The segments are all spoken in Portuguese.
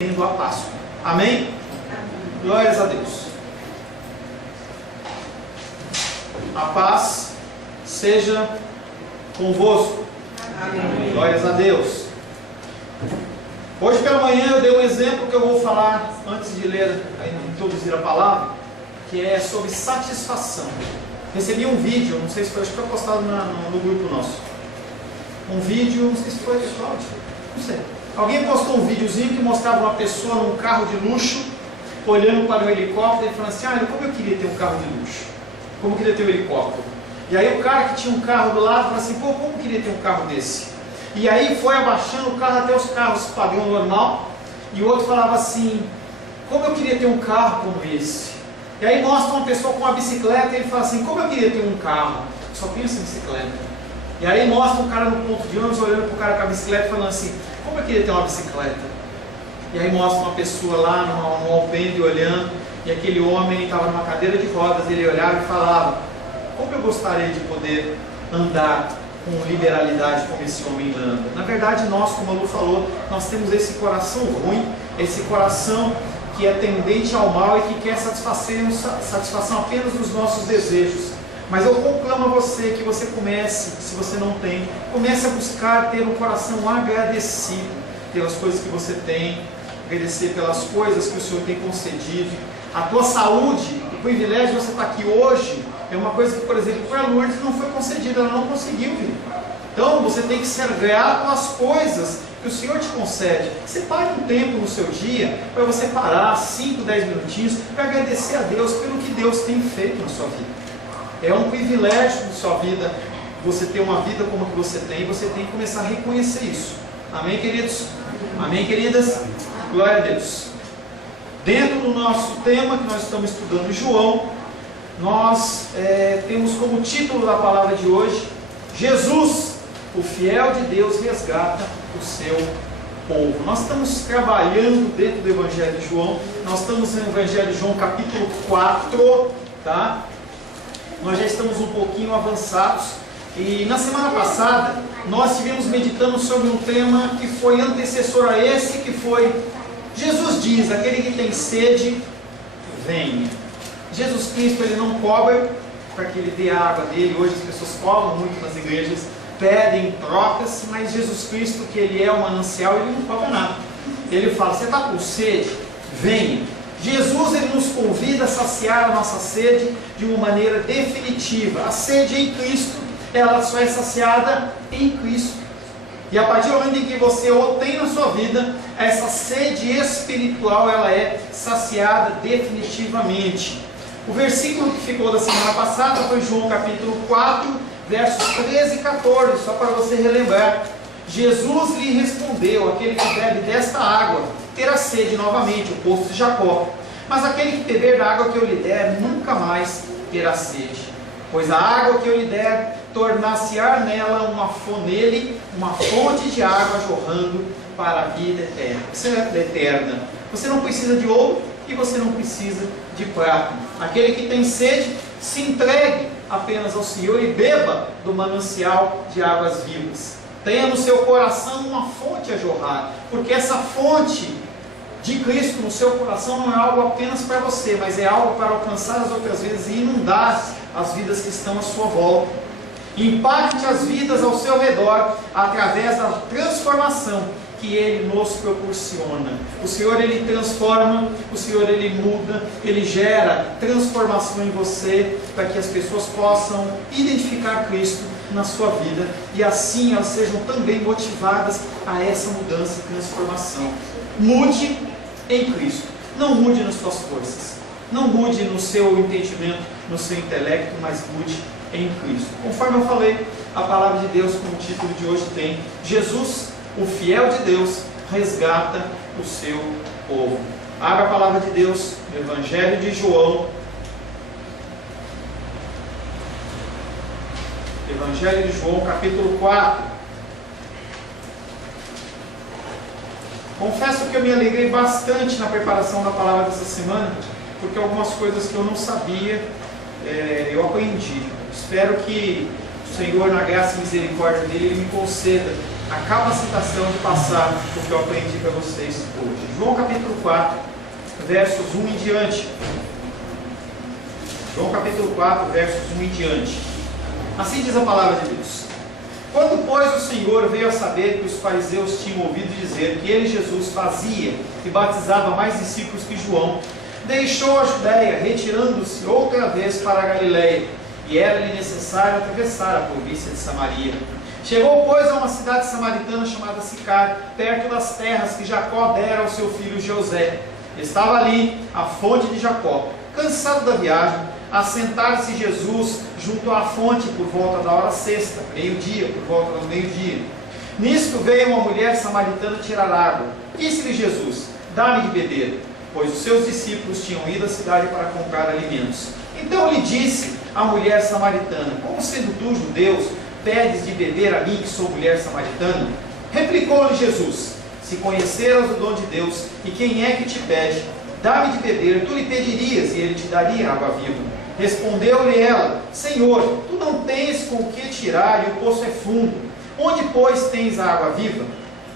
a Páscoa. Amém? Glórias a Deus. A paz seja convosco. Amém. Glórias a Deus. Hoje pela manhã eu dei um exemplo que eu vou falar antes de ler, introduzir a palavra, que é sobre satisfação. Recebi um vídeo, não sei se foi, acho que foi postado no grupo nosso. Um vídeo, não sei se foi Cláudio, não sei. Alguém postou um videozinho que mostrava uma pessoa num carro de luxo, olhando para o helicóptero e falando assim: ah, como eu queria ter um carro de luxo, como eu queria ter um helicóptero. E aí o cara que tinha um carro do lado falou assim: pô, como eu queria ter um carro desse. E aí foi abaixando o carro até os carros padrão normal, e o outro falava assim: como eu queria ter um carro como esse. E aí mostra uma pessoa com uma bicicleta e ele fala assim: como eu queria ter um carro, só pensa em bicicleta. E aí mostra um cara no ponto de ônibus olhando para o cara com a bicicleta e falando assim: como eu queria ter uma bicicleta. E aí mostra uma pessoa lá no alpendre olhando, e aquele homem estava numa cadeira de rodas, ele olhava e falava: como eu gostaria de poder andar com liberalidade como esse homem anda. Na verdade nós, como a Lu falou, nós temos esse coração ruim, esse coração que é tendente ao mal e que quer satisfação apenas dos nossos desejos. Mas eu conclamo a você que você comece, se você não tem, comece a buscar ter um coração agradecido pelas coisas que você tem, agradecer pelas coisas que o Senhor tem concedido. A tua saúde, o privilégio de você estar aqui hoje, é uma coisa que, por exemplo, para a Lourdes não foi concedida, ela não conseguiu vir. Então você tem que ser grato às coisas que o Senhor te concede. Separe um tempo no seu dia para você parar 5, 10 minutinhos para agradecer a Deus pelo que Deus tem feito na sua vida. É um privilégio na sua vida você ter uma vida como a que você tem, e você tem que começar a reconhecer isso. Amém, queridos? Amém, queridas? Glória a Deus. Dentro do nosso tema que nós estamos estudando, João, nós temos como título da palavra de hoje: Jesus, o fiel de Deus, resgata o seu povo. Nós estamos trabalhando dentro do Evangelho de João. Nós estamos no Evangelho de João capítulo 4, tá? Nós já estamos um pouquinho avançados. E na semana passada nós estivemos meditando sobre um tema que foi antecessor a esse, que foi: Jesus diz, aquele que tem sede, venha. Jesus Cristo, ele não cobra para que ele dê a água dele. Hoje as pessoas cobram muito nas igrejas, pedem trocas, mas Jesus Cristo, que ele é o manancial, ele não cobra nada. Ele fala: você está com sede? Venha. Jesus, ele nos convida a saciar a nossa sede de uma maneira definitiva. A sede em Cristo, ela só é saciada em Cristo. E a partir do momento em que você o tem na sua vida, essa sede espiritual, ela é saciada definitivamente. O versículo que ficou da semana passada foi João capítulo 4, versos 13 e 14, só para você relembrar. Jesus lhe respondeu: aquele que bebe desta água terá sede novamente, o poço de Jacó. Mas aquele que beber da água que eu lhe der, nunca mais terá sede. Pois a água que eu lhe der, tornar-se-á nela uma fonte de água jorrando para a vida eterna. Você não precisa de ouro e você não precisa de prata. Aquele que tem sede, se entregue apenas ao Senhor e beba do manancial de águas vivas. Tenha no seu coração uma fonte a jorrar, porque essa fonte de Cristo no seu coração não é algo apenas para você, mas é algo para alcançar as outras vidas e inundar as vidas que estão à sua volta. Impacte as vidas ao seu redor através da transformação que Ele nos proporciona. O Senhor, Ele transforma, o Senhor, Ele muda, Ele gera transformação em você, para que as pessoas possam identificar Cristo na sua vida, e assim elas sejam também motivadas a essa mudança e transformação. Mude em Cristo, não mude nas suas forças, não mude no seu entendimento, no seu intelecto, mas mude em Cristo. Conforme eu falei, a palavra de Deus, como o título de hoje tem: Jesus, o fiel de Deus, resgata o seu povo. Abra a palavra de Deus no Evangelho de João. Evangelho de João, capítulo 4. Confesso que eu me alegrei bastante na preparação da palavra dessa semana, porque algumas coisas que eu não sabia, eu aprendi. Espero que o Senhor, na graça e misericórdia dele, Ele me conceda a capacitação de passar o que eu aprendi para vocês hoje. João capítulo 4, versos 1 em diante. João capítulo 4, versos 1 em diante. Assim diz a palavra de Deus. Quando, pois, o Senhor veio a saber que os fariseus tinham ouvido dizer que ele, Jesus, fazia e batizava mais discípulos que João, deixou a Judéia, retirando-se outra vez para a Galiléia, e era-lhe necessário atravessar a província de Samaria. Chegou, pois, a uma cidade samaritana chamada Sicar, perto das terras que Jacó dera ao seu filho José. Estava ali a fonte de Jacó. Cansado da viagem, assentar-se Jesus junto à fonte por volta da hora sexta, meio-dia, por volta do meio-dia. Nisto veio uma mulher samaritana tirar água. Disse-lhe Jesus: dá-me de beber, pois os seus discípulos tinham ido à cidade para comprar alimentos. Então lhe disse a mulher samaritana: como sendo tu, judeus, pedes de beber a mim, que sou mulher samaritana? Replicou-lhe Jesus: se conheceras o dom de Deus, e quem é que te pede, dá-me de beber, tu lhe pedirias, e ele te daria água viva. Respondeu-lhe ela: Senhor, tu não tens com o que tirar, e o poço é fundo. Onde, pois, tens a água viva?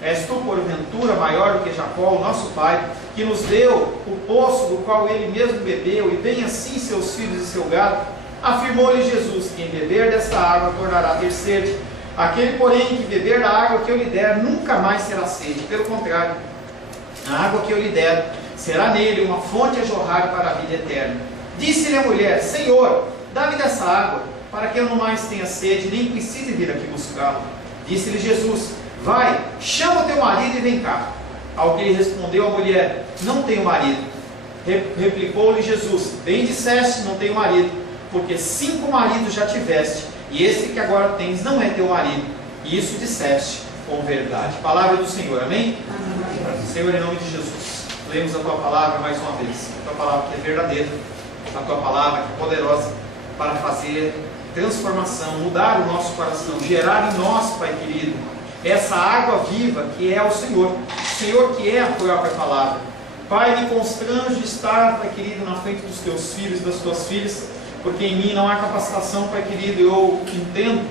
És tu, porventura, maior do que Jacó, o nosso pai, que nos deu o poço do qual ele mesmo bebeu, e bem assim seus filhos e seu gado? Afirmou-lhe Jesus: quem beber desta água tornará a ter sede. Aquele, porém, que beber da água que eu lhe der, nunca mais será sede. Pelo contrário, a água que eu lhe der será nele uma fonte a jorrar para a vida eterna. Disse-lhe a mulher: Senhor, dá-me dessa água, para que eu não mais tenha sede, nem precise vir aqui buscá-la. Disse-lhe Jesus: vai, chama o teu marido e vem cá. Ao que lhe respondeu a mulher: não tenho marido. Replicou-lhe Jesus: bem disseste, não tenho marido, porque 5 maridos já tiveste, e esse que agora tens não é teu marido. E isso disseste com verdade. Palavra do Senhor, amém? Amém. Senhor, em nome de Jesus, lemos a tua palavra mais uma vez. A tua palavra que é verdadeira, a tua palavra que é poderosa para fazer transformação, mudar o nosso coração, gerar em nós, Pai querido, essa água viva que é o Senhor que é a própria palavra. Pai, me constrange de estar, Pai querido, na frente dos teus filhos e das tuas filhas, porque em mim não há capacitação, Pai querido. Eu entendo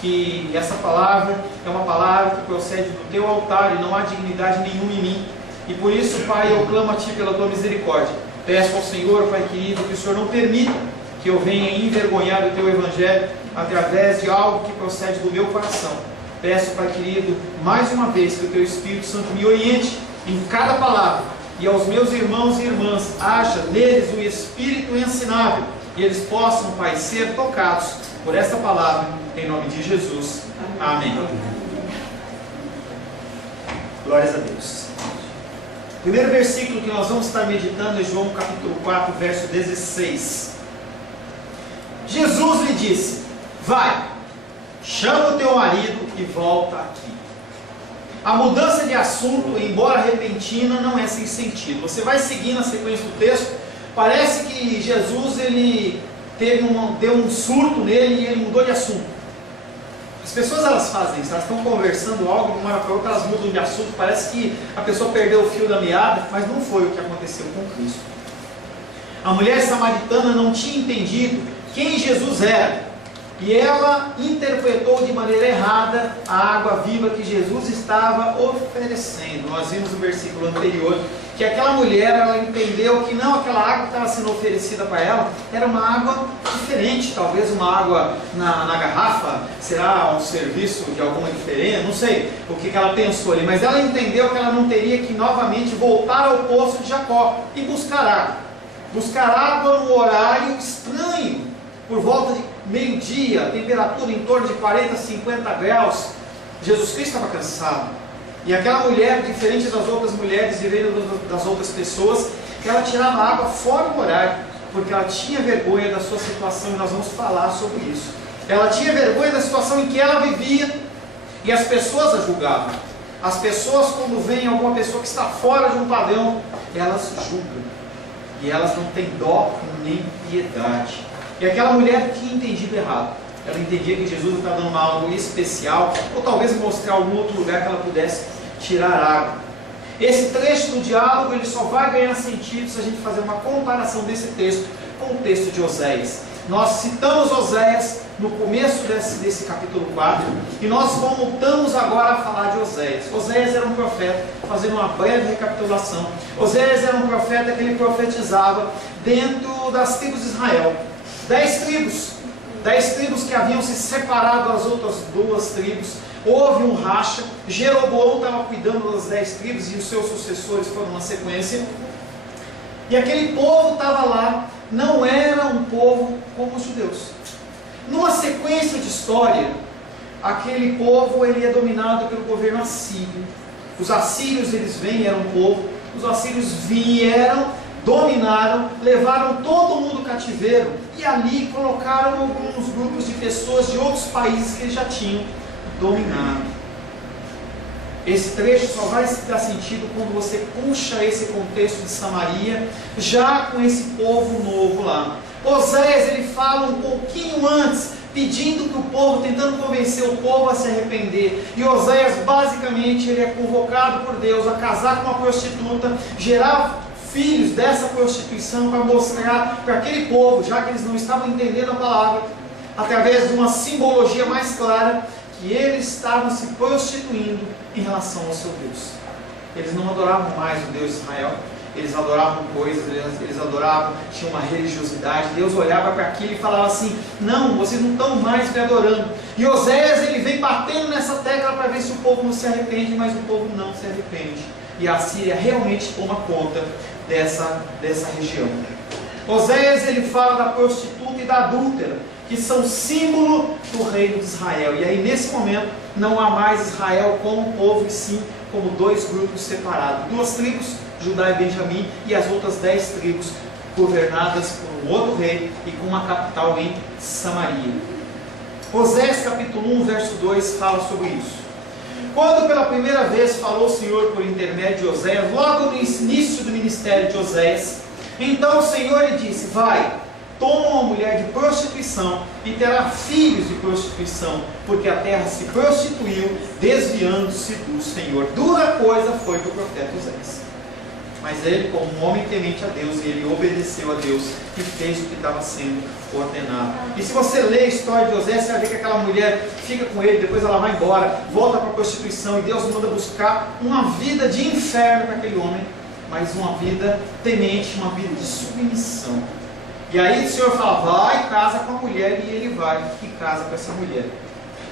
que essa palavra é uma palavra que procede do teu altar e não há dignidade nenhuma em mim, e por isso, Pai, eu clamo a ti pela tua misericórdia. Peço ao Senhor, Pai querido, que o Senhor não permita que eu venha envergonhar o teu evangelho através de algo que procede do meu coração. Peço, Pai querido, mais uma vez, que o teu Espírito Santo me oriente em cada palavra, e aos meus irmãos e irmãs haja neles o Espírito ensinável, e eles possam, Pai, ser tocados por esta palavra, em nome de Jesus. Amém. Glórias a Deus. O primeiro versículo que nós vamos estar meditando é João capítulo 4, verso 16. Jesus lhe disse: vai, chama o teu marido e volta aqui. A mudança de assunto, embora repentina, não é sem sentido. Você vai seguindo a sequência do texto, parece que Jesus ele deu um surto nele e ele mudou de assunto. As pessoas elas fazem isso, elas estão conversando algo de uma hora para outra, elas mudam de assunto, parece que a pessoa perdeu o fio da meada, mas não foi o que aconteceu com Cristo. A mulher samaritana não tinha entendido quem Jesus era, e ela interpretou de maneira errada a água viva que Jesus estava oferecendo. Nós vimos no versículo anterior que aquela mulher, ela entendeu que não, aquela água que estava sendo oferecida para ela era uma água diferente, talvez uma água na garrafa, será um serviço de alguma diferença, não sei o que ela pensou ali, mas ela entendeu que ela não teria que novamente voltar ao poço de Jacó e buscar água no horário estranho, por volta de meio-dia, temperatura em torno de 40, 50 graus. Jesus Cristo estava cansado. E aquela mulher, diferente das outras mulheres e das outras pessoas, ela tirava água fora do horário, porque ela tinha vergonha da sua situação, e nós vamos falar sobre isso. Ela tinha vergonha da situação em que ela vivia, e as pessoas a julgavam. As pessoas, quando veem alguma pessoa que está fora de um padrão, elas julgam, e elas não têm dó nem piedade. E aquela mulher tinha entendido errado. Ela entendia que Jesus estava dando algo especial, ou talvez mostrar algum outro lugar que ela pudesse tirar água. Esse trecho do diálogo ele só vai ganhar sentido se a gente fazer uma comparação desse texto com o texto de Oséias. Nós citamos Oséias no começo desse capítulo 4, e nós voltamos agora a falar de Oséias. Oséias era um profeta, fazendo uma breve recapitulação. Oséias era um profeta que ele profetizava dentro das tribos de Israel. 10 tribos que haviam se separado das outras 2 tribos. Houve um racha. Jeroboão estava cuidando das 10 tribos e os seus sucessores foram na sequência. E aquele povo estava lá, não era um povo como os judeus. Numa sequência de história, aquele povo ele é dominado pelo governo assírio. Os assírios eles vêm, eram um povo. Os assírios vieram, dominaram, levaram todo mundo cativeiro e ali colocaram alguns grupos de pessoas de outros países que eles já tinham dominado. Esse trecho só vai dar sentido quando você puxa esse contexto de Samaria, já com esse povo novo lá. Oséias ele fala um pouquinho antes, pedindo que o povo, tentando convencer o povo a se arrepender. E Oséias basicamente ele é convocado por Deus a casar com uma prostituta, gerar filhos dessa prostituição para mostrar para aquele povo, já que eles não estavam entendendo a palavra, através de uma simbologia mais clara, que eles estavam se prostituindo em relação ao seu Deus. Eles não adoravam mais o Deus de Israel, eles adoravam coisas, eles adoravam, tinham uma religiosidade. Deus olhava para aquilo e falava assim: não, vocês não estão mais me adorando. E Oséias ele vem batendo nessa tecla para ver se o povo não se arrepende, mas o povo não se arrepende. E a Síria realmente toma conta dessa região. Oséias ele fala da prostituta e da adúltera, que são símbolo do reino de Israel. E aí nesse momento não há mais Israel como povo, e sim como 2 grupos separados. 2 tribos, Judá e Benjamim, e as outras 10 tribos governadas por um outro rei e com uma capital em Samaria. Oséias capítulo 1, verso 2 fala sobre isso. Quando pela primeira vez falou o Senhor por intermédio de Oséias, logo no início do ministério de Oséias, então o Senhor lhe disse: vai, toma uma mulher de prostituição e terá filhos de prostituição, porque a terra se prostituiu, desviando-se do Senhor. Dura coisa foi para o profeta Oséias. Mas ele, como um homem temente a Deus, ele obedeceu a Deus e fez o que estava sendo ordenado. E se você ler a história de Oséias, você vai ver que aquela mulher fica com ele, depois ela vai embora, volta para a prostituição, e Deus manda buscar uma vida de inferno para aquele homem, mas uma vida temente, uma vida de submissão. E aí o Senhor fala: vai, casa com a mulher, e ele vai e casa com essa mulher.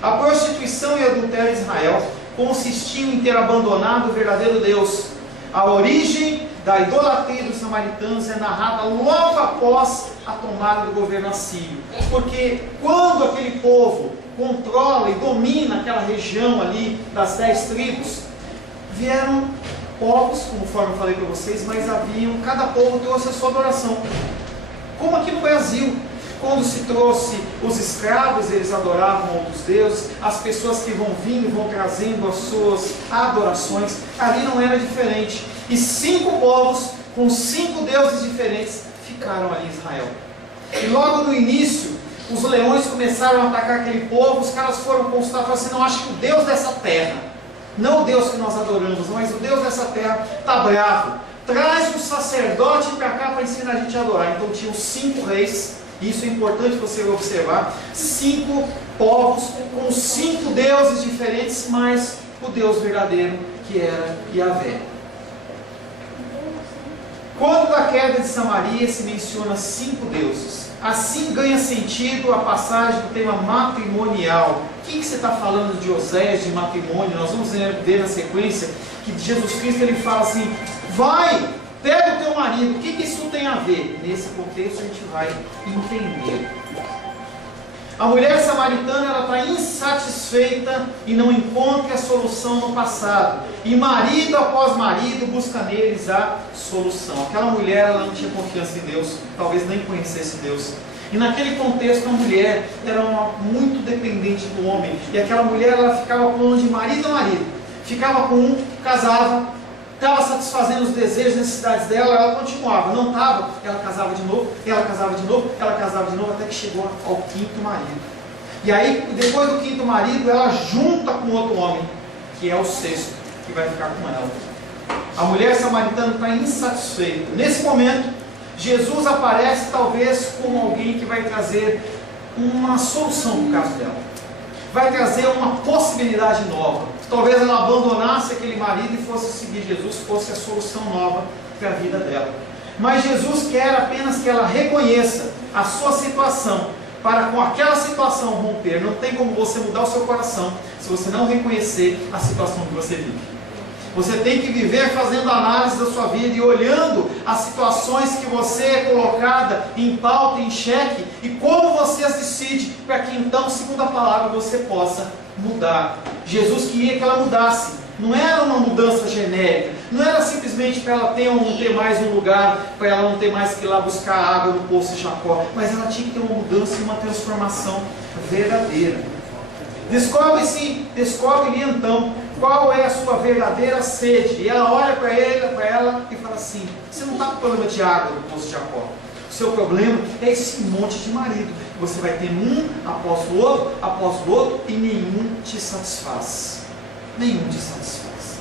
A prostituição e a adultério de Israel consistiam em ter abandonado o verdadeiro Deus. A origem da idolatria dos samaritanos é narrada logo após a tomada do governo assírio. Porque quando aquele povo controla e domina aquela região ali das 10 tribos, vieram povos, conforme eu falei para vocês, mas cada povo trouxe a sua adoração. Como aqui no Brasil, quando se trouxe os escravos, eles adoravam outros deuses, as pessoas que vão vindo vão trazendo as suas adorações, ali não era diferente. E 5 povos com 5 deuses diferentes ficaram ali em Israel. E logo no início, os leões começaram a atacar aquele povo, os caras foram consultar e falaram assim: não, acho que o Deus dessa terra, não o Deus que nós adoramos, mas o Deus dessa terra está bravo. Traz um sacerdote para cá para ensinar a gente a adorar. Então tinham 5 reis, isso é importante você observar, 5 povos com 5 deuses diferentes, mas o Deus verdadeiro que era Yahvé. Quando da queda de Samaria se menciona 5 deuses, assim ganha sentido a passagem do tema matrimonial. O que você está falando de Oséias, de matrimônio? Nós vamos ver na sequência que Jesus Cristo ele fala assim: vai, pega o teu marido. O que isso tem a ver? Nesse contexto a gente vai entender. A mulher samaritana ela está insatisfeita e não encontra a solução no passado. E marido após marido busca neles a solução. Aquela mulher ela não tinha confiança em Deus, talvez nem conhecesse Deus. E naquele contexto a mulher era muito dependente do homem. E aquela mulher ela ficava pulando de marido a marido. Ficava com um, casava, estava satisfazendo os desejos e necessidades dela, ela continuava. Não estava, ela casava de novo, ela casava de novo, ela casava de novo, até que chegou ao 5º marido. E aí, depois do 5º marido, ela junta com outro homem, que é o 6º, que vai ficar com ela. A mulher samaritana está insatisfeita. Nesse momento, Jesus aparece talvez como alguém que vai trazer uma solução para o caso dela, vai trazer uma possibilidade nova. Talvez ela abandonasse aquele marido e fosse seguir Jesus, fosse a solução nova para a vida dela. Mas Jesus quer apenas que ela reconheça a sua situação, para com aquela situação romper. Não tem como você mudar o seu coração se você não reconhecer a situação que você vive. Você tem que viver fazendo análise da sua vida e olhando as situações que você é colocada em pauta, em xeque, e como você as decide, para que então, segundo a palavra, você possa mudar. Jesus queria que ela mudasse. Não era uma mudança genérica, não era simplesmente para ela ter ou não ter mais um lugar, para ela não ter mais que ir lá buscar água no poço de Jacó, mas ela tinha que ter uma mudança e uma transformação verdadeira. Descobre-lhe então qual é a sua verdadeira sede. E ela olha para ela e fala assim: você não está com problema de água no poço de Jacó. O seu problema é esse monte de marido. Você vai ter um após o outro, e nenhum te satisfaz. Nenhum te satisfaz.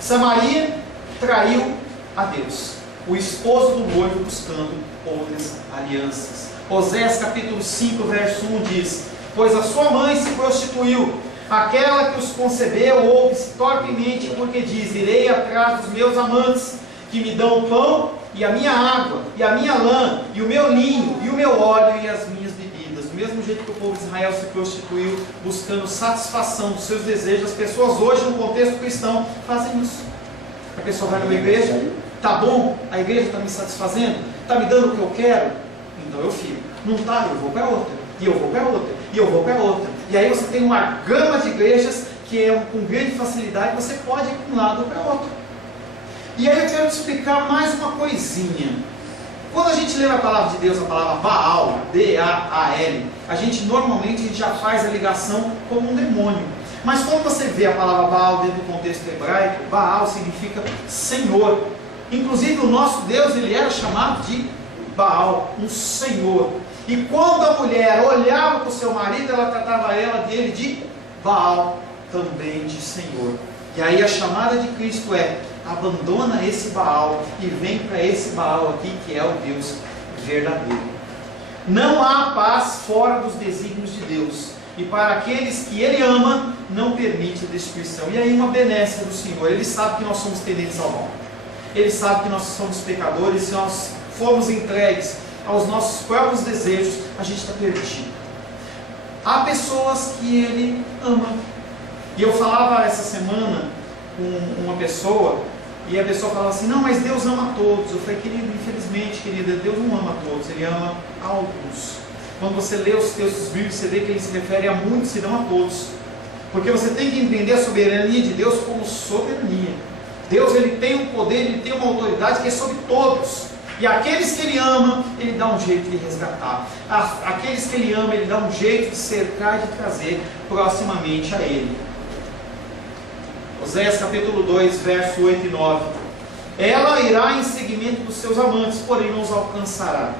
Samaria traiu a Deus, o esposo do noivo buscando outras alianças. Oséias capítulo 5, verso 1 diz: pois a sua mãe se prostituiu, aquela que os concebeu ouve-se torpemente, porque diz: irei atrás dos meus amantes, que me dão o pão, e a minha água, e a minha lã, e o meu linho, e o meu óleo, e as minhas bebidas. Do mesmo jeito que o povo de Israel se prostituiu, buscando satisfação dos seus desejos, as pessoas hoje, no contexto cristão, fazem isso. A pessoa vai numa igreja, tá bom, a igreja está me satisfazendo, está me dando o que eu quero, então eu fico. Não está, eu vou para outra, e eu vou para outra, e eu vou para outra. E aí você tem uma gama de igrejas que é com grande facilidade, você pode ir para um lado ou para outro. E aí eu quero te explicar mais uma coisinha. Quando a gente lê na palavra de Deus a palavra Baal, B-A-A-L, a gente normalmente já faz a ligação como um demônio. Mas quando você vê a palavra Baal dentro do contexto hebraico, Baal significa Senhor. Inclusive o nosso Deus, ele era chamado de Baal, um Senhor. E quando a mulher olhava para o seu marido, ela tratava dele de Baal, também de Senhor. E aí a chamada de Cristo é: abandona esse Baal e vem para esse Baal aqui, que é o Deus verdadeiro. Não há paz fora dos desígnios de Deus, e para aqueles que Ele ama, não permite a destruição. E aí uma benéfica do Senhor. Ele sabe que nós somos tendentes ao mal. Ele sabe que nós somos pecadores. Se nós formos entregues aos nossos próprios desejos, a gente está perdido. Há pessoas que Ele ama. E eu falava essa semana com uma pessoa, e a pessoa falava assim: não, mas Deus ama todos. Eu falei: querido, infelizmente, querida, Deus não ama todos, Ele ama a alguns. Quando você lê os textos bíblicos, você vê que Ele se refere a muitos e não a todos. Porque você tem que entender a soberania de Deus como soberania. Deus, Ele tem um poder, Ele tem uma autoridade que é sobre todos. E aqueles que Ele ama, Ele dá um jeito de resgatar. Aqueles que Ele ama, Ele dá um jeito de cercar e de trazer proximamente a Ele. Oséias capítulo 2, verso 8 e 9. Ela irá em seguimento dos seus amantes, porém não os alcançará.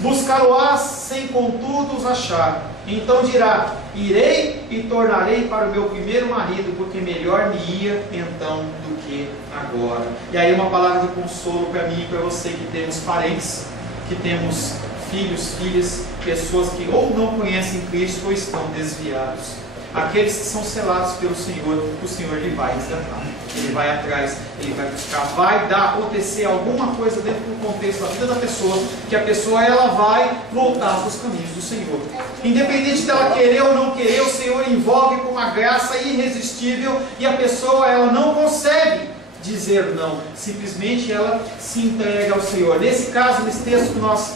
Buscar-o-ás sem contudo os achar. Então dirá: irei e tornarei para o meu primeiro marido, porque melhor me ia então do que agora. E aí uma palavra de consolo para mim e para você, que temos parentes, que temos filhos, filhas, pessoas que ou não conhecem Cristo ou estão desviados. Aqueles que são selados pelo Senhor, o Senhor Ele vai resgatar, Ele vai atrás, Ele vai buscar, vai acontecer alguma coisa dentro do contexto da vida da pessoa, que a pessoa ela vai voltar para os caminhos do Senhor. Independente dela querer ou não querer, o Senhor envolve com uma graça irresistível, e a pessoa ela não consegue dizer não, simplesmente ela se entrega ao Senhor. Nesse caso, nesse texto que nós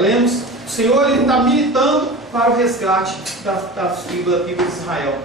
lemos, o Senhor está militando para o resgate das tribos de Israel.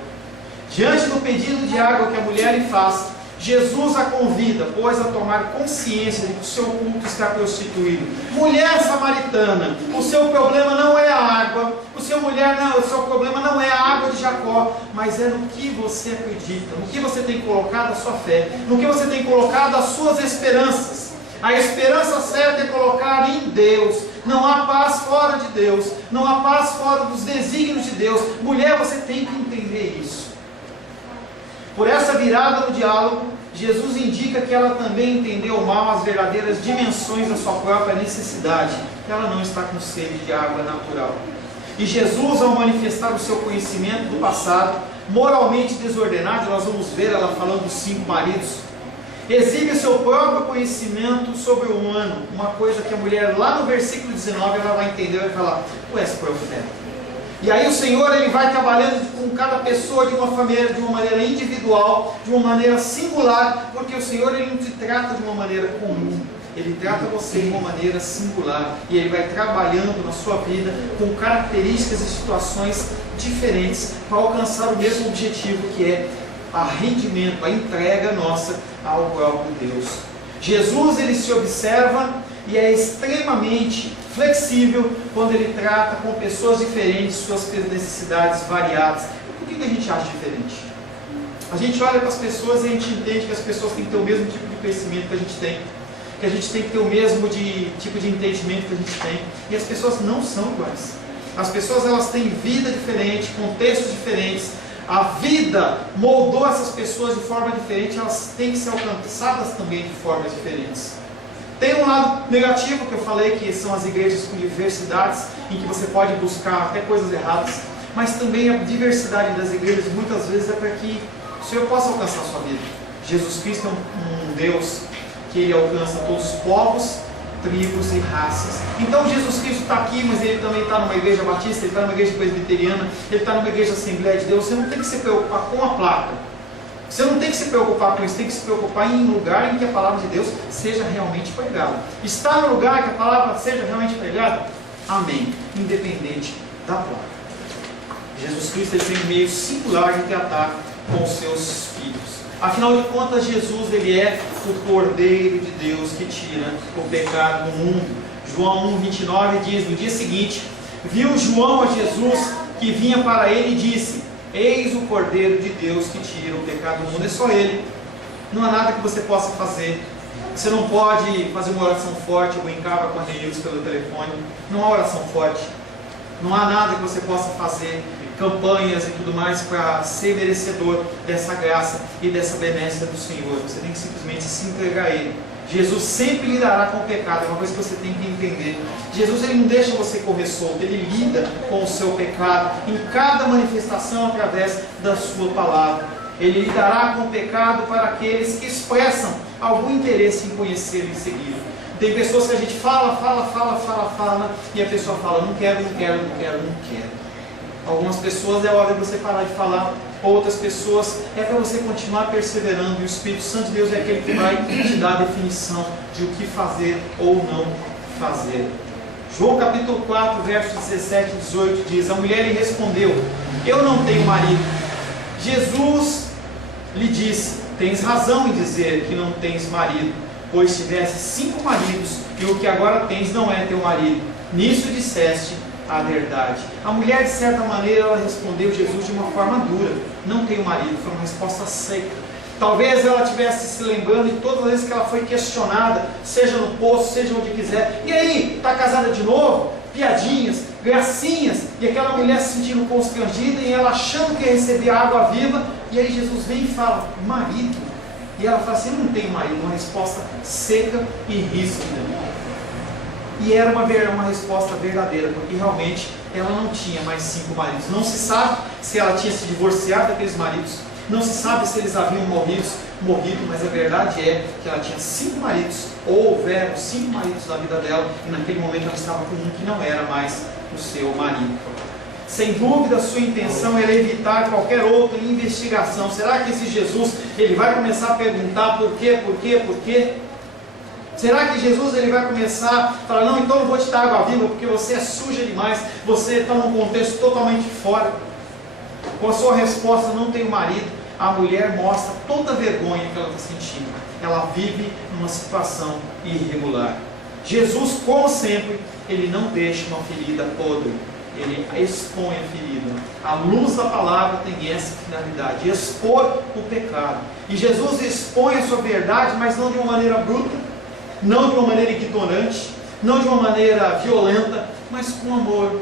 Diante do pedido de água que a mulher lhe faz, Jesus a convida, pois, a tomar consciência de que o seu culto está prostituído. Mulher samaritana, o seu problema não é a água, o seu problema não é a água de Jacó, mas é no que você acredita, no que você tem colocado a sua fé, no que você tem colocado as suas esperanças. A esperança certa é colocar em Deus. Não há paz fora de Deus, não há paz fora dos desígnios de Deus. Mulher, você tem que entender isso. Por essa virada no diálogo, Jesus indica que ela também entendeu mal as verdadeiras dimensões da sua própria necessidade. Ela não está com sede de água natural. E Jesus, ao manifestar o seu conhecimento do passado, moralmente desordenado, nós vamos ver ela falando dos 5 maridos, exibe o seu próprio conhecimento sobre o humano, uma coisa que a mulher lá no versículo 19 ela vai entender, vai falar: tu és profeta. E aí o Senhor ele vai trabalhando com cada pessoa de uma maneira individual, de uma maneira singular, porque o Senhor ele não te trata de uma maneira comum, Ele trata você de uma maneira singular, e Ele vai trabalhando na sua vida com características e situações diferentes para alcançar o mesmo objetivo, que é a rendimento, a entrega nossa ao próprio Deus. Jesus ele se observa e é extremamente flexível quando ele trata com pessoas diferentes, suas necessidades variadas. Por que a gente acha diferente? A gente olha para as pessoas e a gente entende que as pessoas têm que ter o mesmo tipo de conhecimento que a gente tem, que a gente tem que ter o mesmo tipo de entendimento que a gente tem, e as pessoas não são iguais. As pessoas elas têm vida diferente, contextos diferentes, a vida moldou essas pessoas de forma diferente, elas têm que ser alcançadas também de formas diferentes. Tem um lado negativo que eu falei, que são as igrejas com diversidades, em que você pode buscar até coisas erradas, mas também a diversidade das igrejas muitas vezes é para que o Senhor possa alcançar a sua vida. Jesus Cristo é um Deus que Ele alcança todos os povos, tribos e raças. Então Jesus Cristo está aqui, mas Ele também está numa igreja batista, Ele está numa igreja presbiteriana, Ele está numa igreja Assembleia de Deus. Você não tem que se preocupar com a placa. Você não tem que se preocupar com isso, tem que se preocupar em um lugar em que a palavra de Deus seja realmente pregada. Está no lugar que a palavra seja realmente pregada? Amém. Independente da placa. Jesus Cristo ele tem um meio singular de tratar com os seus filhos. Afinal de contas, Jesus ele é o Cordeiro de Deus que tira o pecado do mundo. João 1,29 diz: no dia seguinte, viu João a Jesus que vinha para ele e disse: eis o Cordeiro de Deus que tira o pecado do mundo. É só Ele. Não há nada que você possa fazer. Você não pode fazer uma oração forte ou brincar com a Neilson pelo telefone. Não há oração forte. Não há nada que você possa fazer, campanhas e tudo mais, para ser merecedor dessa graça e dessa benéfica do Senhor. Você tem que simplesmente se entregar a Ele. Jesus sempre lidará com o pecado, é uma coisa que você tem que entender. Jesus ele não deixa você correr solto, Ele lida com o seu pecado em cada manifestação através da sua palavra. Ele lidará com o pecado para aqueles que expressam algum interesse em conhecê-lo e segui-lo. Tem pessoas que a gente fala, e a pessoa fala: não quero. Algumas pessoas é hora de você parar de falar, outras pessoas é para você continuar perseverando, e o Espírito Santo de Deus é aquele que vai te dar a definição de o que fazer ou não fazer. João capítulo 4, versos 17 e 18 diz: a mulher lhe respondeu: eu não tenho marido. Jesus lhe disse: tens razão em dizer que não tens marido, pois tivesse 5 maridos, e o que agora tens não é teu marido. Nisso disseste a verdade. A mulher, de certa maneira, ela respondeu Jesus de uma forma dura: não tenho marido. Foi uma resposta seca. Talvez ela estivesse se lembrando de todas as vezes que ela foi questionada, seja no poço, seja onde quiser: e aí, está casada de novo? Piadinhas, gracinhas, e aquela mulher se sentindo constrangida, e ela achando que ia receber água viva. E aí Jesus vem e fala: marido? E ela fala assim: não tenho marido. Uma resposta seca e ríspida. E era uma resposta verdadeira, porque realmente ela não tinha mais 5 maridos. Não se sabe se ela tinha se divorciado daqueles maridos, não se sabe se eles haviam morrido, mas a verdade é que ela tinha 5 maridos, ou houveram 5 maridos na vida dela, e naquele momento ela estava com um que não era mais o seu marido. Sem dúvida, a sua intenção era evitar qualquer outra investigação. Será que esse Jesus ele vai começar a perguntar por quê? Será que Jesus ele vai começar a falar: não, então eu vou te dar água viva porque você é suja demais, você está num contexto totalmente fora? Com a sua resposta: não tenho marido, a mulher mostra toda a vergonha que ela está sentindo. Ela vive numa situação irregular. Jesus, como sempre, ele não deixa uma ferida podre, ele expõe a ferida. A luz da palavra tem essa finalidade: expor o pecado. E Jesus expõe a sua verdade, mas não de uma maneira bruta, não de uma maneira ignorante, não de uma maneira violenta, mas com amor,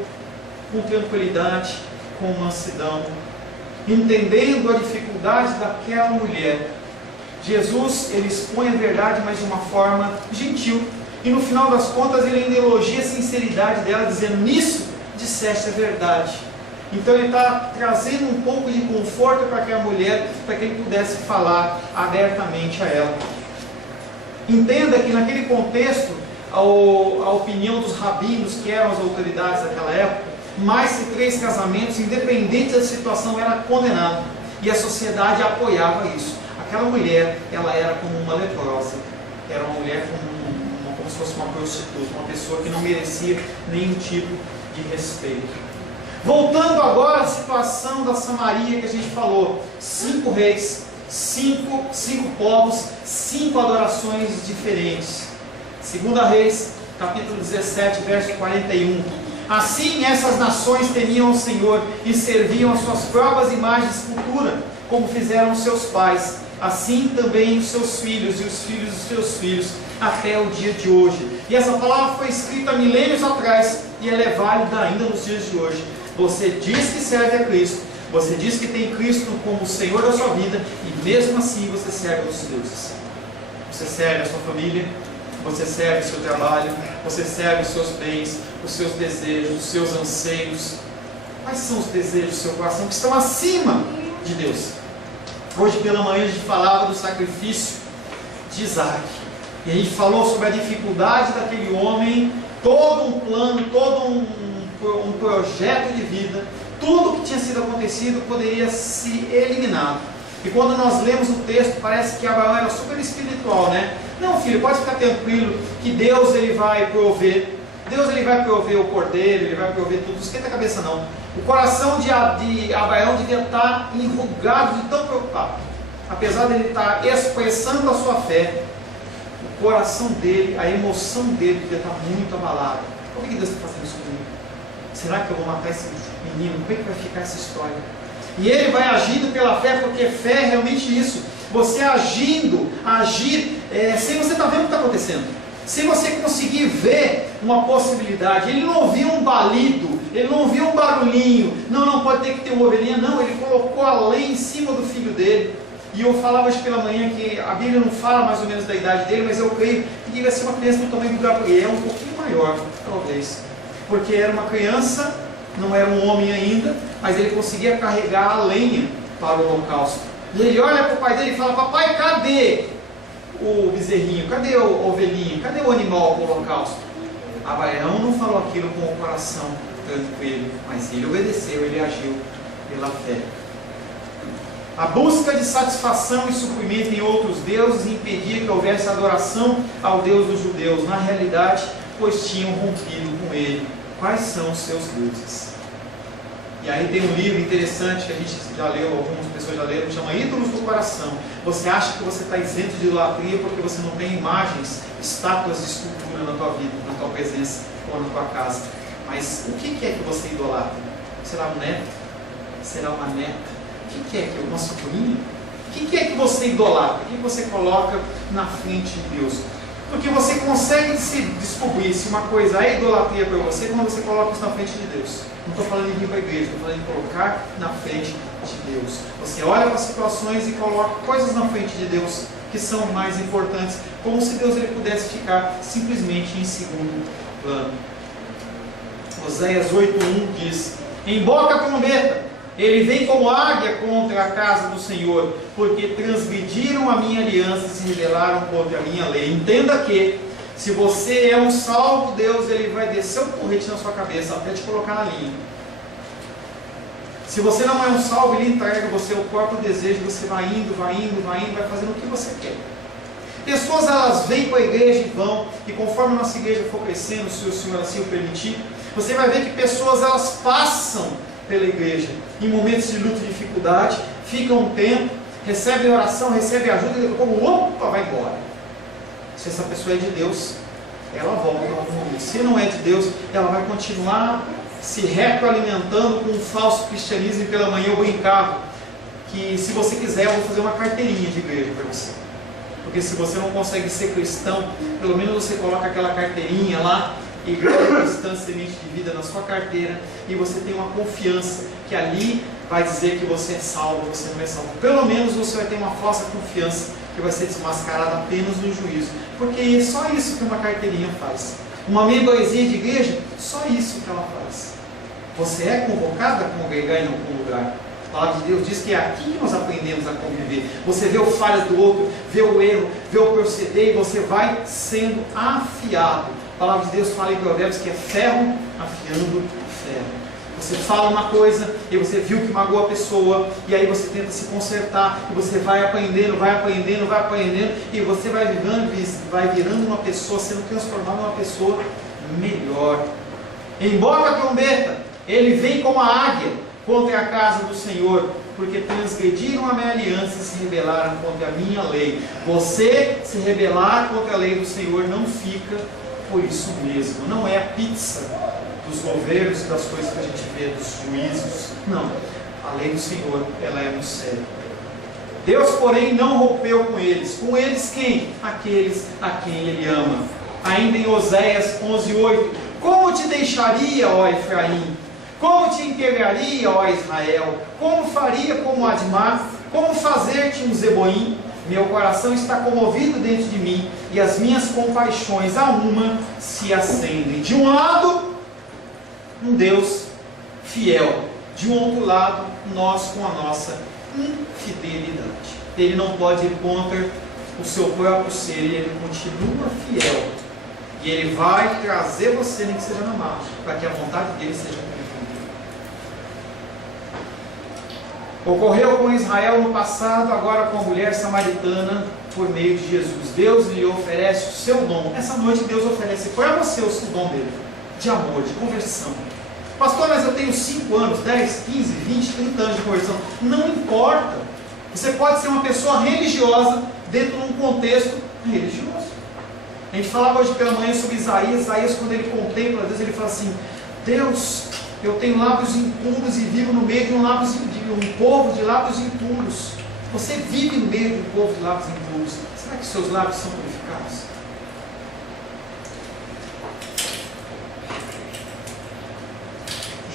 com tranquilidade, com mansidão, entendendo a dificuldade daquela mulher Jesus, ele expõe a verdade, mas de uma forma gentil. E no final das contas, ele ainda elogia a sinceridade dela, dizendo: nisso disseste a verdade. Então ele está trazendo um pouco de conforto para aquela mulher, para que ele pudesse falar abertamente a ela. Entenda que naquele contexto, a opinião dos rabinos, que eram as autoridades daquela época, mais de 3 casamentos, independente da situação, era condenado. E a sociedade apoiava isso. Aquela mulher, ela era como uma leprosa. Era uma mulher como se fosse uma prostituta, uma pessoa que não merecia nenhum tipo de respeito. Voltando agora à situação da Samaria que a gente falou: 5 reis, 5 povos, 5 adorações diferentes. 2 Reis, capítulo 17, verso 41. Assim essas nações temiam o Senhor e serviam as suas próprias imagens futuras, como fizeram seus pais. Assim também os seus filhos e os filhos dos seus filhos, até o dia de hoje. E essa palavra foi escrita milênios atrás e ela é válida ainda nos dias de hoje. Você diz que serve a Cristo, você diz que tem Cristo como o Senhor da sua vida, e mesmo assim você serve os deuses. Você serve a sua família, você serve o seu trabalho, você serve os seus bens, os seus desejos, os seus anseios. Quais são os desejos do seu coração que estão acima de Deus? Hoje pela manhã a gente falava do sacrifício de Isaac, e a gente falou sobre a dificuldade daquele homem, todo um plano, todo um projeto de vida, tudo que tinha sido acontecido poderia se eliminar. E quando nós lemos o texto, parece que Abraão era super espiritual, né? Não, filho, pode ficar tranquilo que Deus ele vai prover. Deus ele vai prover o cordeiro, ele vai prover tudo. Não esquenta a cabeça não. O coração de Abraão devia estar enrugado de tão preocupado. Apesar de ele estar expressando a sua fé, o coração dele, a emoção dele devia estar muito abalada. Por que Deus está fazendo isso comigo? Será que eu vou matar esse menino? Como é que vai ficar essa história? E ele vai agindo pela fé, porque fé é realmente isso. Você agir sem você estar vendo o que está acontecendo. Sem você conseguir ver uma possibilidade. Ele não ouviu um balido, ele não ouviu um barulhinho. Não pode ter que ter uma ovelhinha. Não, ele colocou a lei em cima do filho dele. E eu falava hoje pela manhã que a Bíblia não fala mais ou menos da idade dele, mas eu creio que devia ser uma criança do tamanho do Gabriel, um pouquinho maior, talvez. Porque era uma criança, não era um homem ainda, mas ele conseguia carregar a lenha para o holocausto. E ele olha para o pai dele e fala: papai, cadê o bezerrinho? Cadê o ovelhinho? Cadê o animal para o holocausto? Abraão não falou aquilo com o coração tranquilo, mas ele obedeceu, ele agiu pela fé. A busca de satisfação e suprimento em outros deuses impedia que houvesse adoração ao Deus dos judeus. Na realidade, pois tinham rompido com ele. Quais são os seus deuses? E aí tem um livro interessante que a gente já leu, algumas pessoas já leram, que chama Ídolos do Coração. Você acha que você está isento de idolatria porque você não tem imagens, estátuas de escultura na tua vida, na tua presença ou na tua casa. Mas o que é que você idolatra? Será um neto? Será uma neta? O que é que uma sobrinha? O que é que você idolatra? O que você coloca na frente de Deus? Porque você consegue se descobrir se uma coisa é idolatria para você quando você coloca isso na frente de Deus. Não estou falando de vir para a igreja, estou falando de colocar na frente de Deus. Você olha para as situações e coloca coisas na frente de Deus que são mais importantes, como se Deus ele pudesse ficar simplesmente em segundo plano. Oséias 8:1 diz: emboca a trombeta, ele vem como águia contra a casa do Senhor, porque transgrediram a minha aliança e se rebelaram contra a minha lei. Entenda que, se você é um salvo, Deus ele vai descer um porrete na sua cabeça até te colocar na linha. Se você não é um salvo, ele entrega você o próprio desejo, você vai indo, vai fazendo o que você quer. Pessoas elas vêm para a igreja e vão, e conforme a nossa igreja for crescendo, se o Senhor assim o permitir, você vai ver que pessoas elas passam pela igreja em momentos de luta e dificuldade, ficam um tempo, recebem oração, recebem ajuda e depois, opa, vai embora. Se essa pessoa é de Deus, ela volta em algum momento. Se não é de Deus, ela vai continuar se retroalimentando com um falso cristianismo. E pela manhã eu brincava que, se você quiser, eu vou fazer uma carteirinha de igreja para você. Porque se você não consegue ser cristão, pelo menos você coloca aquela carteirinha lá, Igreja Cristã Semente de Vida, na sua carteira, e você tem uma confiança que ali vai dizer que você é salvo, você não é salvo. Pelo menos você vai ter uma falsa confiança que vai ser desmascarada apenas no juízo. Porque é só isso que uma carteirinha faz. Uma membresia de igreja, só isso que ela faz. Você é convocado a congregar em algum lugar. A palavra de Deus diz que é aqui que nós aprendemos a conviver. Você vê o falhas do outro, vê o erro, vê o proceder, e você vai sendo afiado. A palavra de Deus fala em Provérbios que é ferro afiando ferro. Você fala uma coisa, e você viu que magoou a pessoa, e aí você tenta se consertar, e você vai aprendendo, e você vai virando uma pessoa, sendo transformado em uma pessoa melhor. Embora a trombeta, ele vem como a águia contra a casa do Senhor, porque transgrediram a minha aliança e se rebelaram contra a minha lei. Você se rebelar contra a lei do Senhor não fica por isso mesmo. Não é a pizza dos governos, das coisas que a gente vê, dos juízos. Não. A lei do Senhor, ela é no céu. Deus, porém, não rompeu com eles. Com eles quem? Aqueles a quem Ele ama. Ainda em Oséias 11:8. Como te deixaria, ó Efraim? Como te integraria, ó Israel? Como faria como Admar? Como fazer-te um Zeboim? Meu coração está comovido dentro de mim, e as minhas compaixões a uma se acendem. De um lado, um Deus fiel. De um outro lado, nós com a nossa infidelidade. Ele não pode ir contra o seu próprio ser, ele continua fiel. E ele vai trazer você, nem que seja na margem, para que a vontade dele seja cumprida. Ocorreu com Israel no passado, agora com a mulher samaritana, por meio de Jesus. Deus lhe oferece o seu dom. Essa noite Deus oferece para você o seu dom dele, de amor, de conversão. Pastor, mas eu tenho 5 anos, 10, 15, 20, 30 anos de conversão. Não importa. Você pode ser uma pessoa religiosa dentro de um contexto religioso. A gente falava hoje pela manhã sobre Isaías. Isaías, quando ele contempla Deus, ele fala assim: Deus, eu tenho lábios impuros e vivo no meio de um povo de lábios impuros. Você vive no meio de um povo de lábios impuros. Será que seus lábios são purificados?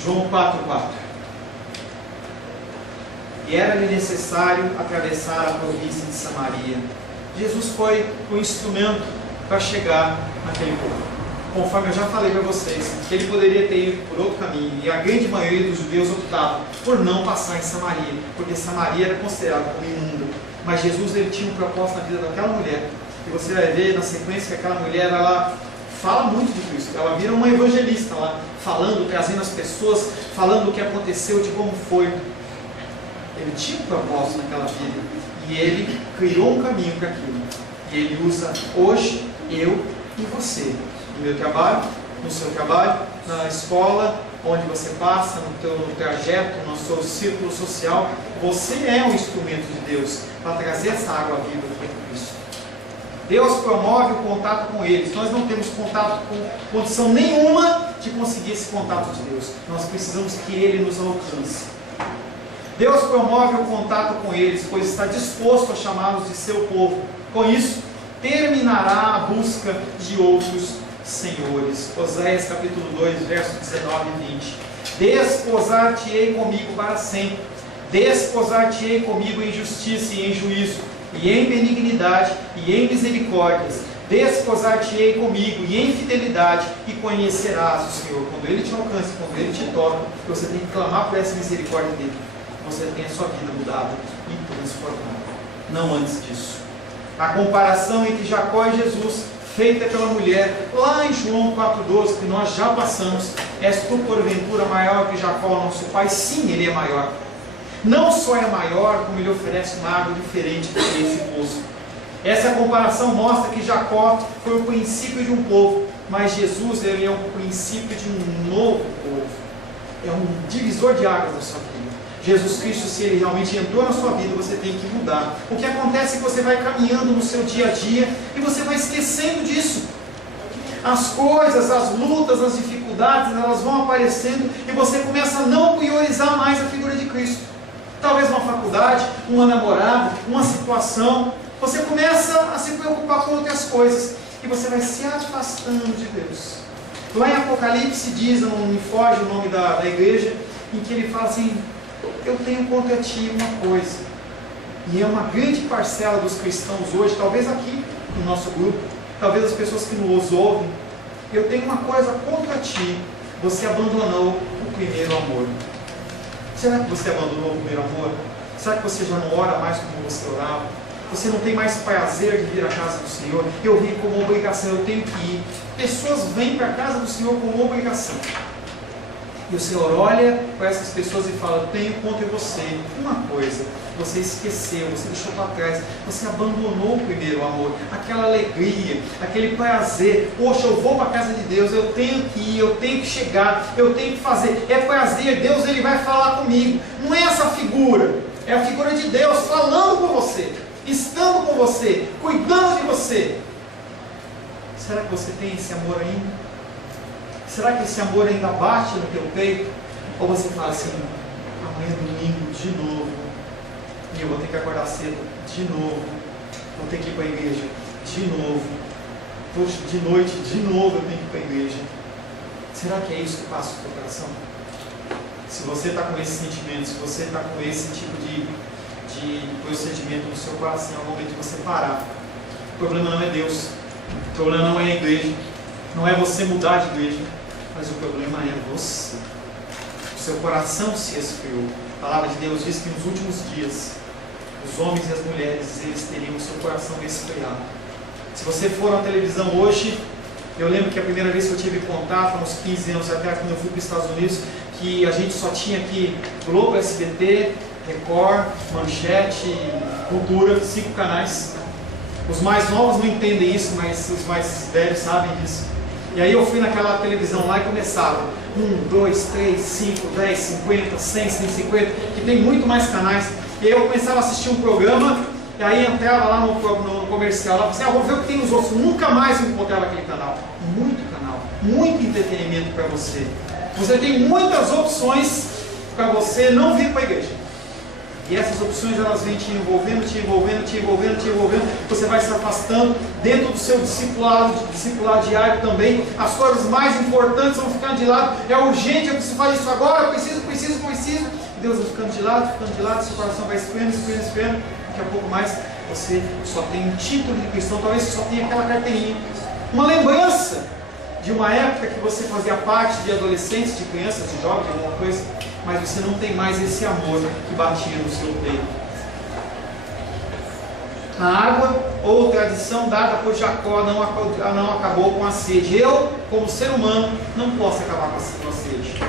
João 4:4. E era-lhe necessário atravessar a província de Samaria. Jesus foi o instrumento para chegar naquele povo. Conforme eu já falei para vocês, ele poderia ter ido por outro caminho, e a grande maioria dos judeus optava por não passar em Samaria, porque Samaria era considerada como imunda. Mas Jesus, ele tinha um propósito na vida daquela mulher, e você vai ver na sequência que aquela mulher, ela fala muito de Cristo. Ela vira uma evangelista lá, falando, trazendo as pessoas, falando o que aconteceu, de como foi. Ele tinha um propósito naquela vida, e ele criou um caminho para aquilo. E ele usa hoje, eu e você, no meu trabalho, no seu trabalho, na escola, onde você passa, no teu trajeto, no seu círculo social. Você é um instrumento de Deus para trazer essa água viva que é Cristo. Deus promove o contato com eles. Nós não temos contato com condição nenhuma de conseguir esse contato de Deus. Nós precisamos que Ele nos alcance. Deus promove o contato com eles, pois está disposto a chamá-los de seu povo. Com isso, terminará a busca de outros senhores. Oséias capítulo 2, versos 19 e 20. Desposar-te-ei comigo para sempre. Desposar-te-ei comigo em justiça e em juízo, e em benignidade e em misericórdias. Desposar-te-ei comigo e em fidelidade, e conhecerás o Senhor. Quando Ele te alcança, quando Ele te toca, você tem que clamar por essa misericórdia dele. Você tem a sua vida mudada e transformada. Não antes disso. A comparação entre Jacó e Jesus, feita pela mulher, lá em João 4,12, que nós já passamos: és tu porventura maior que Jacó, nosso pai? Sim, ele é maior. Não só é maior, como ele oferece uma água diferente do que esse poço. Essa comparação mostra que Jacó foi o princípio de um povo, mas Jesus, ele é o princípio de um novo povo. É um divisor de águas na sua vida. Jesus Cristo, se Ele realmente entrou na sua vida, você tem que mudar. O que acontece é que você vai caminhando no seu dia a dia e você vai esquecendo disso. As coisas, as lutas, as dificuldades, elas vão aparecendo e você começa a não priorizar mais a figura de Cristo. Talvez uma faculdade, uma namorada, uma situação. Você começa a se preocupar com outras coisas e você vai se afastando de Deus. Lá em Apocalipse diz, não me foge o nome da igreja, em que ele fala assim: eu tenho contra ti uma coisa. E é uma grande parcela dos cristãos hoje, talvez aqui no nosso grupo, talvez as pessoas que nos ouvem. Eu tenho uma coisa contra ti: você abandonou o primeiro amor. Será que você abandonou o primeiro amor? Será que você já não ora mais como você orava? Você não tem mais prazer de vir à casa do Senhor? Eu vim como obrigação, eu tenho que ir. Pessoas vêm para a casa do Senhor como obrigação. E o Senhor olha para essas pessoas e fala: eu tenho contra você uma coisa. Você esqueceu, você deixou para trás, você abandonou o primeiro amor, aquela alegria, aquele prazer. Poxa, eu vou para a casa de Deus, eu tenho que ir, eu tenho que chegar, eu tenho que fazer. É prazer, Deus ele vai falar comigo. Não é essa figura, é a figura de Deus falando com você, estando com você, cuidando de você. Será que você tem esse amor ainda? Será que esse amor ainda bate no teu peito? Ou você fala assim: amanhã é domingo de novo, e eu vou ter que acordar cedo de novo, vou ter que ir para a igreja de novo, hoje de noite de novo eu tenho que ir para a igreja. Será que é isso que passa no teu coração? Se você está com esse sentimento, se você está com esse tipo de procedimento no seu coração, é o momento de você parar. O problema não é Deus, o problema não é a igreja, não é você mudar de igreja, mas o problema é você. O seu coração se esfriou. A palavra de Deus diz que nos últimos dias os homens e as mulheres, eles teriam o seu coração esfriado. Se você for na televisão hoje, eu lembro que a primeira vez que eu tive contato, há uns 15 anos atrás, quando eu fui para os Estados Unidos, que a gente só tinha aqui Globo, SBT, Record, Manchete, Cultura, 5 canais. Os mais novos não entendem isso, mas os mais velhos sabem disso. E aí eu fui naquela televisão lá e começava 1, 2, 3, 5, 10, 50, 100, 150, que tem muito mais canais. E aí eu começava a assistir um programa, e aí entrava lá no comercial, lá, vou ver o que tem nos outros. Nunca mais eu encontrava aquele canal. Muito canal, muito entretenimento para você. Você tem muitas opções para você não vir para a igreja. E essas opções, elas vêm te envolvendo, te envolvendo, te envolvendo, te envolvendo. Você vai se afastando dentro do seu discipulado diário também. As coisas mais importantes vão ficando de lado. É urgente, eu preciso fazer isso agora, eu preciso. Deus vai ficando de lado, seu coração vai esfriando. Daqui a pouco mais, você só tem um título de cristão, talvez você só tenha aquela carteirinha. Uma lembrança de uma época que você fazia parte de adolescentes, de crianças, de jovens, alguma coisa, mas você não tem mais esse amor que batia no seu peito. A água ou tradição dada por Jacó não acabou com a sede. Eu, como ser humano, não posso acabar com a sede.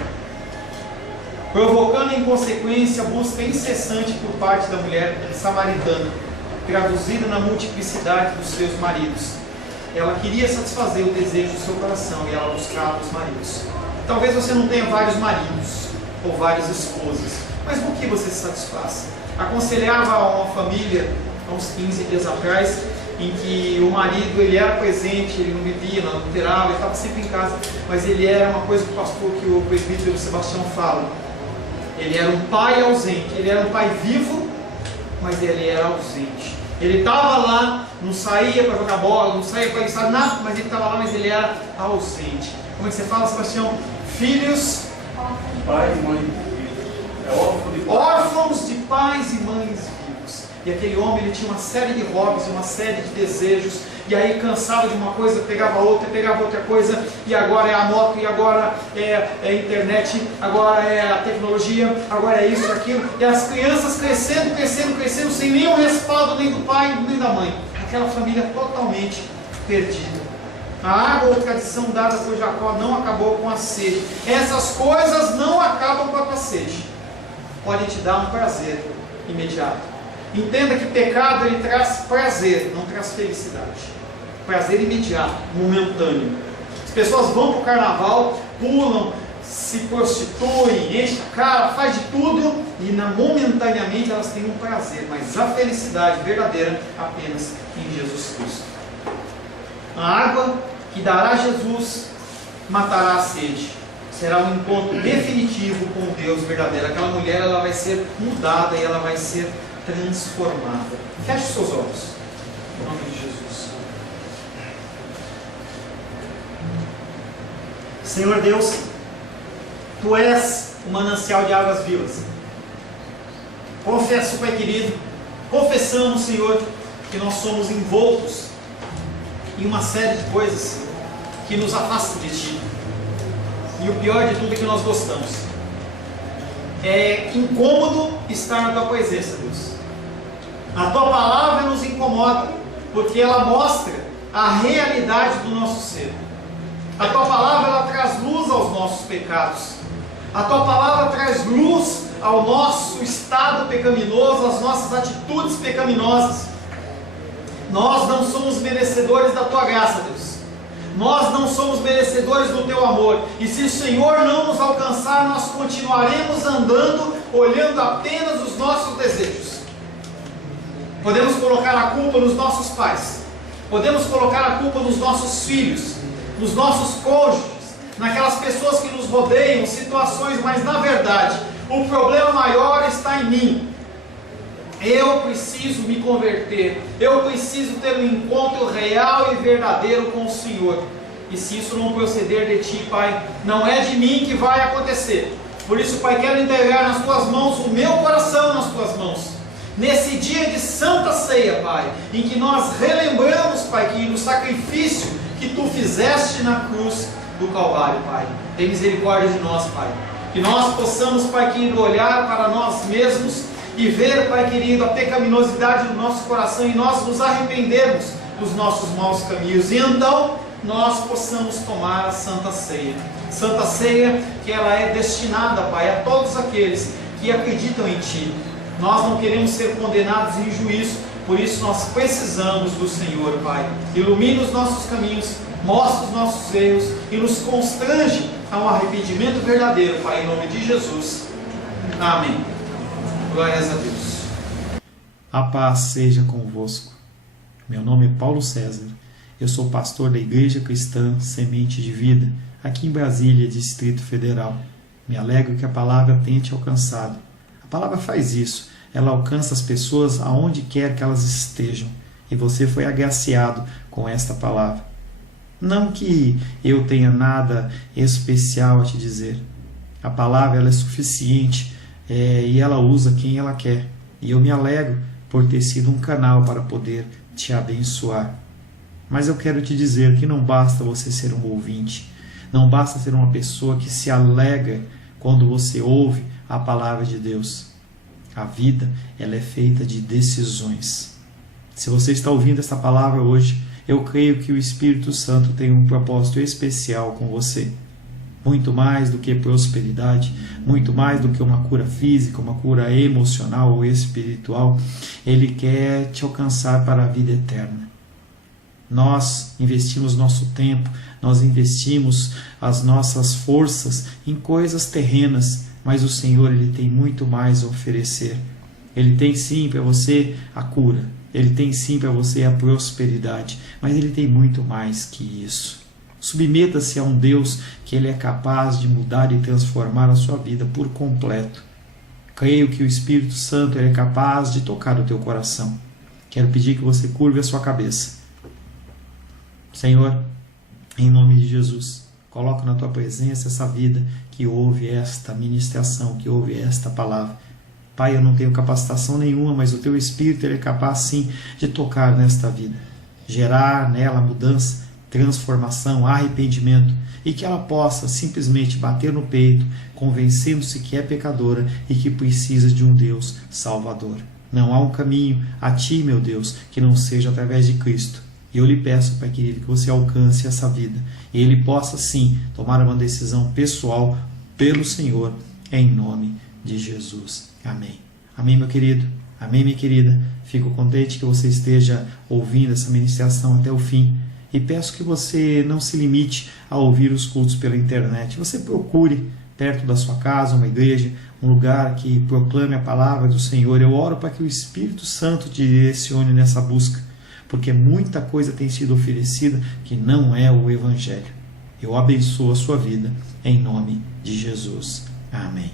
Provocando em consequência a busca incessante por parte da mulher samaritana, traduzida na multiplicidade dos seus maridos. Ela queria satisfazer o desejo do seu coração e ela buscava os maridos. Talvez você não tenha vários maridos ou várias esposas, mas no que você se satisfaz? Aconselhava uma família há uns 15 dias atrás, em que o marido ele era presente, ele não vivia, não alterava, ele estava sempre em casa, mas ele era uma coisa que o presbítero Sebastião fala. Ele era um pai ausente, ele era um pai vivo, mas ele era ausente. Ele estava lá, não saía para jogar bola, não saía para isso, nada, mas ele estava lá, mas ele era ausente. Como é que você fala, Sebastião? Filhos, pai e mãe, órfãos de pais e mães vivos. E aquele homem, ele tinha uma série de hobbies, uma série de desejos, e aí cansava de uma coisa, pegava outra coisa, e agora é a moto, e agora é a internet, agora é a tecnologia, agora é isso, aquilo, e as crianças crescendo, sem nenhum respaldo nem do pai nem da mãe. Aquela família totalmente perdida. A água ou tradição dada por Jacó não acabou com a sede. Essas coisas não acabam com a tua sede. Podem te dar um prazer imediato. Entenda que pecado ele traz prazer, não traz felicidade. Prazer imediato, momentâneo. As pessoas vão para o carnaval, pulam, se prostituem, enchem a cara, faz de tudo e momentaneamente elas têm um prazer, mas a felicidade verdadeira apenas em Jesus Cristo. A água que dará Jesus matará a sede. Será um encontro definitivo com Deus verdadeiro. Aquela mulher ela vai ser mudada e ela vai ser transformada. Feche seus olhos. Em nome de Jesus. Senhor Deus, Tu és o manancial de águas vivas. Confesso, Pai querido, Confessamos, Senhor, que nós somos envoltos em uma série de coisas que nos afastam de Ti. E o pior de tudo é que nós gostamos. É incômodo estar na Tua presença, Deus. A Tua palavra nos incomoda, porque ela mostra a realidade do nosso ser. A Tua palavra, ela traz luz aos nossos pecados. A Tua palavra traz luz ao nosso estado pecaminoso, às nossas atitudes pecaminosas. Nós não somos merecedores da Tua graça, Deus. Nós não somos merecedores do Teu amor. E se o Senhor não nos alcançar, nós continuaremos andando, olhando apenas os nossos desejos. Podemos colocar a culpa nos nossos pais. Podemos colocar a culpa nos nossos filhos, nos nossos cônjuges, naquelas pessoas que nos rodeiam, situações, mas na verdade, o problema maior está em mim. Eu preciso me converter, eu preciso ter um encontro real e verdadeiro com o Senhor. E se isso não proceder de Ti, Pai, não é de mim que vai acontecer. Por isso, Pai, quero entregar nas Tuas mãos o meu coração nas Tuas mãos. Nesse dia de Santa Ceia, Pai, em que nós relembramos, Pai, que no sacrifício que Tu fizeste na cruz do Calvário, Pai, tem misericórdia de nós, Pai. Que nós possamos, Pai querido, olhar para nós mesmos e ver, Pai querido, a pecaminosidade do nosso coração e nós nos arrependermos dos nossos maus caminhos. E então nós possamos tomar a Santa Ceia. Santa Ceia que ela é destinada, Pai, a todos aqueles que acreditam em Ti. Nós não queremos ser condenados em juízo, por isso nós precisamos do Senhor, Pai. Ilumine os nossos caminhos, mostre os nossos erros e nos constrange a um arrependimento verdadeiro, Pai, em nome de Jesus. Amém. Glórias a Deus. A paz seja convosco. Meu nome é Paulo César. Eu sou pastor da Igreja Cristã Semente de Vida, aqui em Brasília, Distrito Federal. Me alegro que a palavra tenha te alcançado. A palavra faz isso. Ela alcança as pessoas aonde quer que elas estejam. E você foi agraciado com esta palavra. Não que eu tenha nada especial a te dizer. A palavra ela é suficiente e ela usa quem ela quer. E eu me alegro por ter sido um canal para poder te abençoar. Mas eu quero te dizer que não basta você ser um ouvinte. Não basta ser uma pessoa que se alegra quando você ouve a palavra de Deus. A vida ela é feita de decisões. Se você está ouvindo essa palavra hoje, eu creio que o Espírito Santo tem um propósito especial com você. Muito mais do que prosperidade, muito mais do que uma cura física, uma cura emocional ou espiritual, Ele quer te alcançar para a vida eterna. Nós investimos nosso tempo, nós investimos as nossas forças em coisas terrenas, mas o Senhor Ele tem muito mais a oferecer. Ele tem sim para você a cura, Ele tem sim para você a prosperidade, mas Ele tem muito mais que isso. Submeta-se a um Deus que Ele é capaz de mudar e transformar a sua vida por completo. Creio que o Espírito Santo Ele é capaz de tocar o teu coração. Quero pedir que você curve a sua cabeça. Senhor, em nome de Jesus, coloco na Tua presença essa vida que ouve esta ministração, que ouve esta palavra. Pai, eu não tenho capacitação nenhuma, mas o Teu Espírito Ele é capaz sim de tocar nesta vida, gerar nela mudança, transformação, arrependimento, e que ela possa simplesmente bater no peito, convencendo-se que é pecadora e que precisa de um Deus salvador. Não há um caminho a Ti, meu Deus, que não seja através de Cristo. E eu lhe peço, Pai querido, que você alcance essa vida e Ele possa sim tomar uma decisão pessoal pelo Senhor, em nome de Jesus. Amém. Amém, meu querido. Amém, minha querida. Fico contente que você esteja ouvindo essa ministração até o fim. E peço que você não se limite a ouvir os cultos pela internet. Você procure perto da sua casa uma igreja, um lugar que proclame a palavra do Senhor. Eu oro para que o Espírito Santo te direcione nessa busca, porque muita coisa tem sido oferecida que não é o Evangelho. Eu abençoo a sua vida em nome de Jesus. Amém.